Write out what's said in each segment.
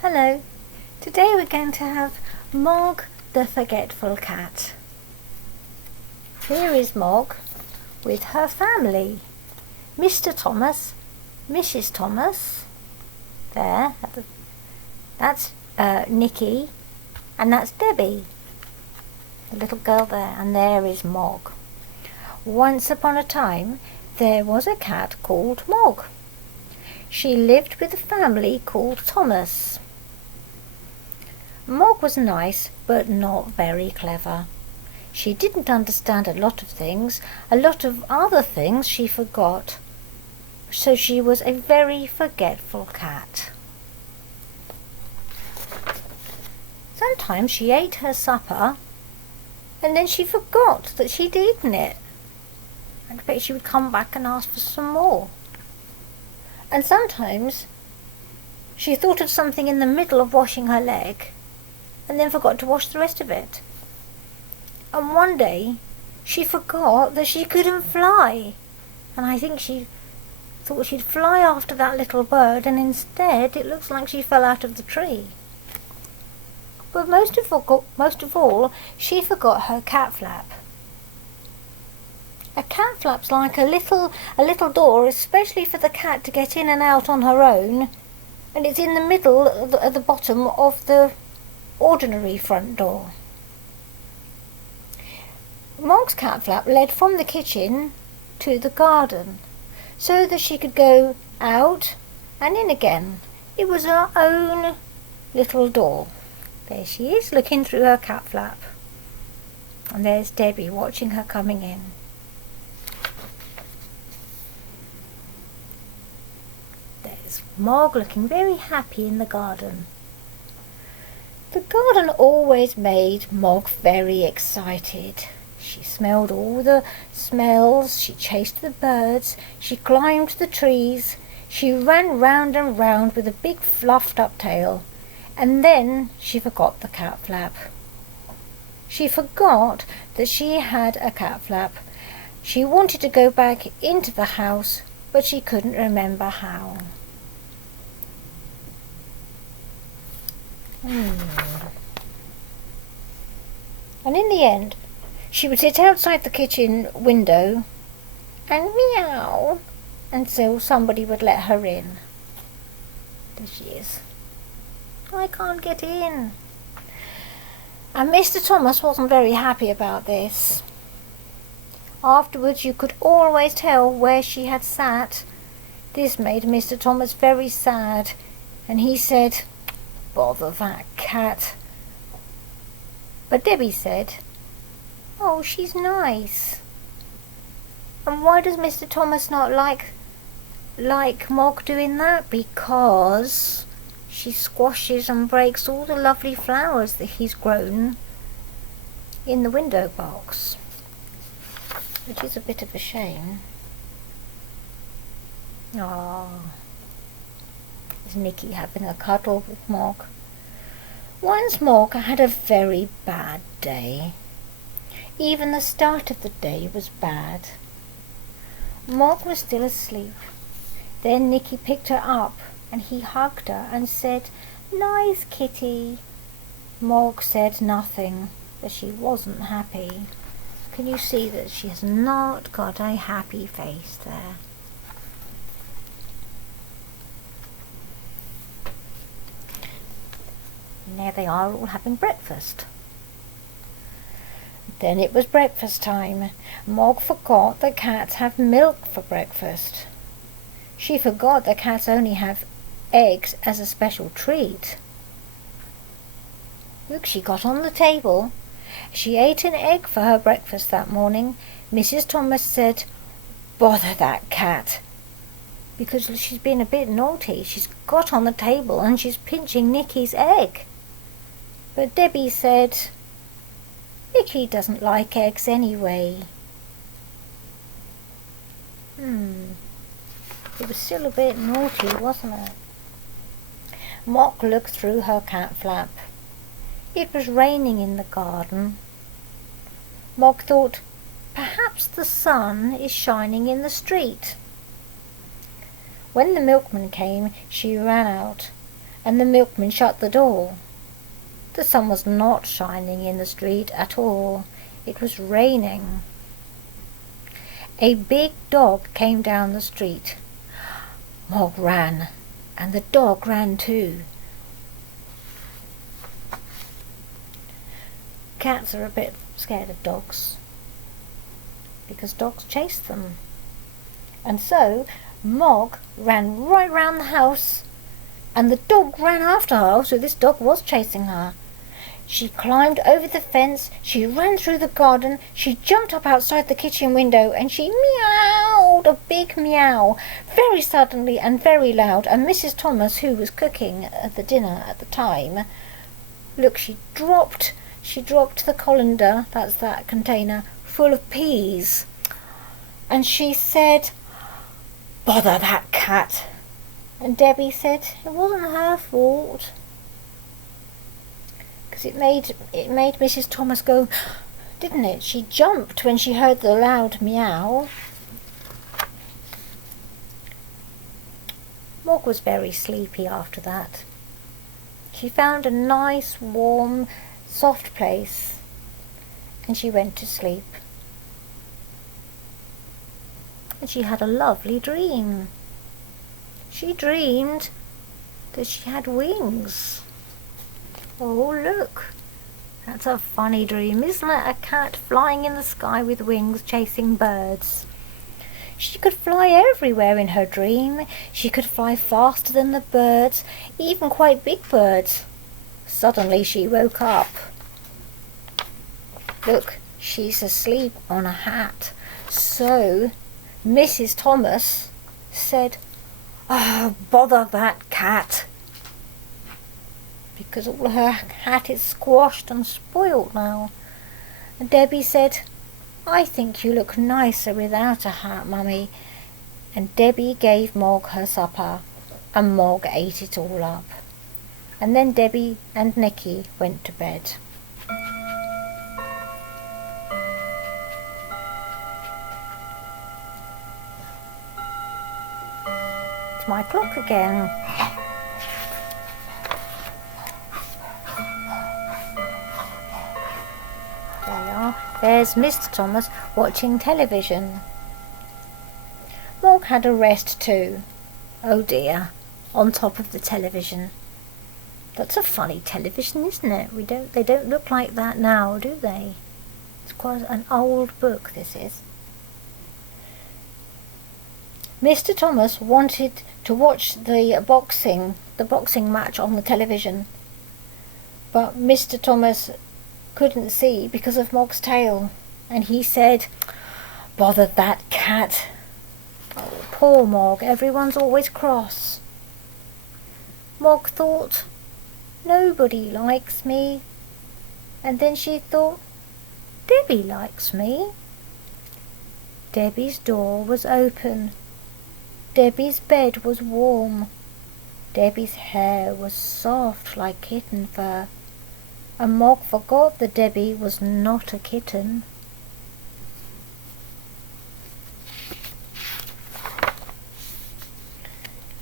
Hello, today we're going to have Mog the Forgetful Cat. Here is Mog with her family. Mr. Thomas, Mrs. Thomas, there, that's Nikki, and that's Debbie, the little girl there, and there is Mog. Once upon a time there was a cat called Mog. She lived with a family called Thomas. Mog was nice, but not very clever. She didn't understand a lot of things. A lot of other things she forgot. So she was a very forgetful cat. Sometimes she ate her supper, and then she forgot that she'd eaten it. I expect she would come back and ask for some more. And sometimes she thought of something in the middle of washing her leg, and then forgot to wash the rest of it. And one day she forgot that she couldn't fly, and I think she thought she'd fly after that little bird, and instead it looks like she fell out of the tree. But most of all, she forgot her cat flap. A cat flap's like a little door, especially for the cat to get in and out on her own, and it's in the middle at the bottom of the ordinary front door. Mog's cat flap led from the kitchen to the garden, so that she could go out and in again. It was her own little door. There she is, looking through her cat flap. And there's Debbie watching her coming in. There's Mog looking very happy in the garden. The garden always made Mog very excited. She smelled all the smells, she chased the birds, she climbed the trees, she ran round and round with a big fluffed up tail, and then she forgot the cat flap. She forgot that she had a cat flap. She wanted to go back into the house, but she couldn't remember how. And in the end, she would sit outside the kitchen window and meow until somebody would let her in. There she is. I can't get in. And Mr. Thomas wasn't very happy about this. Afterwards you could always tell where she had sat. This made Mr. Thomas very sad, and he said, "Bother that cat." But Debbie said, "Oh, she's nice." And why does Mr. Thomas not like Mog doing that? Because she squashes and breaks all the lovely flowers that he's grown in the window box, which is a bit of a shame. Ah, is Nikki having a cuddle with Mog? Once Mog had a very bad day. Even the start of the day was bad. Mog was still asleep. Then Nikki picked her up and he hugged her and said, "Nice kitty." Mog said nothing, but she wasn't happy. Can you see that she has not got a happy face there? And there they are, all having breakfast. Then it was breakfast time. Mog forgot that cats have milk for breakfast. She forgot that cats only have eggs as a special treat. Look, she got on the table. She ate an egg for her breakfast that morning. Mrs. Thomas said, "Bother that cat," because she's been a bit naughty. She's got on the table and she's pinching Nikki's egg. But Debbie said, "Nikki doesn't like eggs anyway." It was still a bit naughty, wasn't it? Mog looked through her cat flap. It was raining in the garden. Mog thought, perhaps the sun is shining in the street. When the milkman came, she ran out, and the milkman shut the door. The sun was not shining in the street at all. It was raining. A big dog came down the street. Mog ran, and the dog ran too. Cats are a bit scared of dogs, because dogs chase them. And so Mog ran right round the house, and the dog ran after her, so this dog was chasing her. She climbed over the fence, she ran through the garden, she jumped up outside the kitchen window, and she meowed a big meow, very suddenly and very loud, and Mrs. Thomas, who was cooking the dinner at the time, look, she dropped the colander, that's that container, full of peas, and she said, "Bother that cat." And Debbie said it wasn't her fault, because it made Mrs. Thomas go, didn't it? She jumped when she heard the loud meow. Mog was very sleepy after that. She found a nice, warm, soft place, and she went to sleep. And she had a lovely dream. She dreamed that she had wings. Oh, look, that's a funny dream, isn't it? A cat flying in the sky with wings, chasing birds. She could fly everywhere in her dream. She could fly faster than the birds, even quite big birds. Suddenly she woke up. Look, she's asleep on a hat. So Mrs. Thomas said, "Oh, bother that cat," because all her hat is squashed and spoilt now. And Debbie said, "I think you look nicer without a hat, Mummy." And Debbie gave Mog her supper, and Mog ate it all up. And then Debbie and Nicky went to bed. It's my clock again. There we are. There's Mr. Thomas watching television. Mog had a rest too. Oh dear, on top of the television. That's a funny television, isn't it? They don't look like that now, do they? It's quite an old book, this is. Mr. Thomas wanted to watch the boxing match on the television, but Mr. Thomas couldn't see because of Mog's tail, and he said, "Bother that cat." Oh, poor Mog, everyone's always cross. Mog thought, nobody likes me. And then she thought, Debbie likes me. Debbie's door was open. Debbie's bed was warm. Debbie's hair was soft like kitten fur. And Mog forgot that Debbie was not a kitten.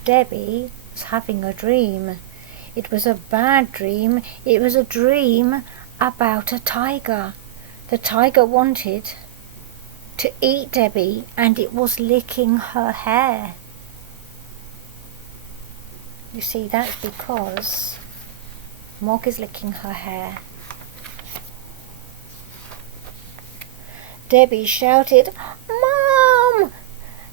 Debbie was having a dream. It was a bad dream. It was a dream about a tiger. The tiger wanted to eat Debbie, and it was licking her hair. You see, that's because Mog is licking her hair. Debbie shouted, "Mom!"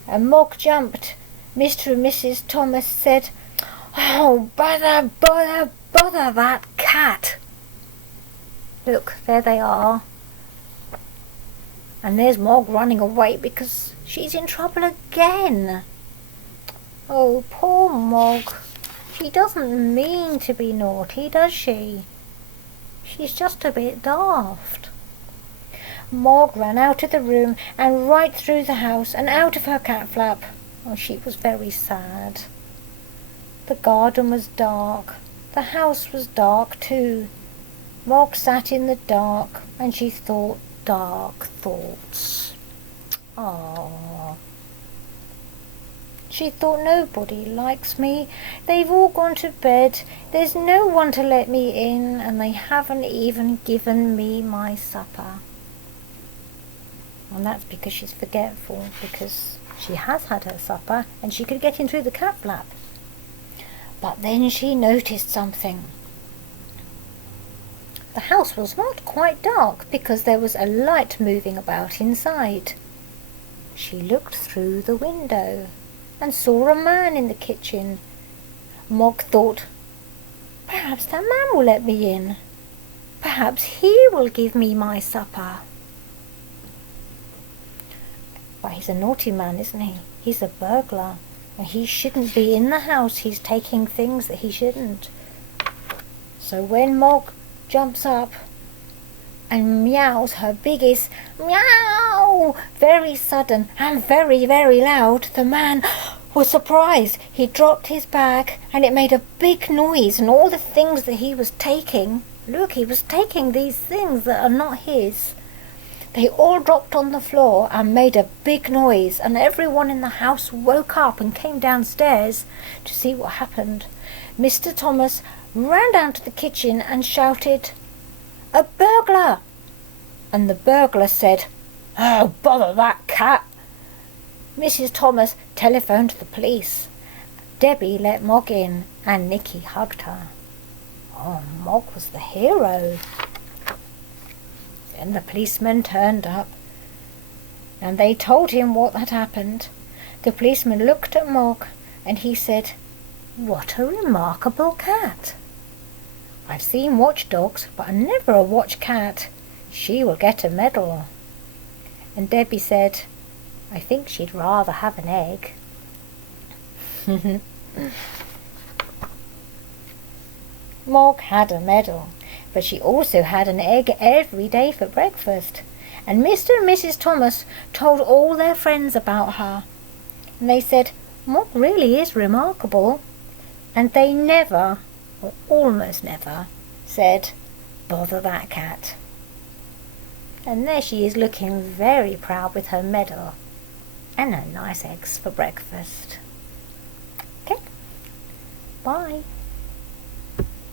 and Mog jumped. Mr. and Mrs. Thomas said, "Oh, bother, bother, bother that cat." Look, there they are. And there's Mog running away because she's in trouble again. Oh, poor Mog. She doesn't mean to be naughty, does she? She's just a bit daft. Mog ran out of the room and right through the house and out of her cat flap. Oh, she was very sad. The garden was dark. The house was dark too. Mog sat in the dark and she thought dark thoughts. Oh. She thought, nobody likes me. They've all gone to bed. There's no one to let me in, and they haven't even given me my supper. And that's because she's forgetful, because she has had her supper and she could get in through the cat flap. But then she noticed something. The house was not quite dark because there was a light moving about inside. She looked through the window and saw a man in the kitchen. Mog thought, perhaps that man will let me in. Perhaps he will give me my supper. But he's a naughty man, isn't he? He's a burglar, and he shouldn't be in the house. He's taking things that he shouldn't. So when Mog jumps up and meows her biggest meow, very sudden and very, very loud, the man was surprised. He dropped his bag and it made a big noise, and all the things that he was taking, look, he was taking these things that are not his. They all dropped on the floor and made a big noise, and everyone in the house woke up and came downstairs to see what happened. Mr. Thomas ran down to the kitchen and shouted, "A burglar!" And the burglar said, "Oh, bother that cat!" Mrs. Thomas telephoned the police. Debbie let Mog in, and Nicky hugged her. Oh, Mog was the hero. Then the policeman turned up, and they told him what had happened. The policeman looked at Mog, and he said, "What a remarkable cat. I've seen watchdogs, but never a watch cat. She will get a medal." And Debbie said, "I think she'd rather have an egg." Mog had a medal, but she also had an egg every day for breakfast. And Mr. and Mrs. Thomas told all their friends about her. And they said, "Mog really is remarkable." And they never, or almost never, said, "Bother that cat." And there she is, looking very proud with her medal and her nice eggs for breakfast. Okay, bye.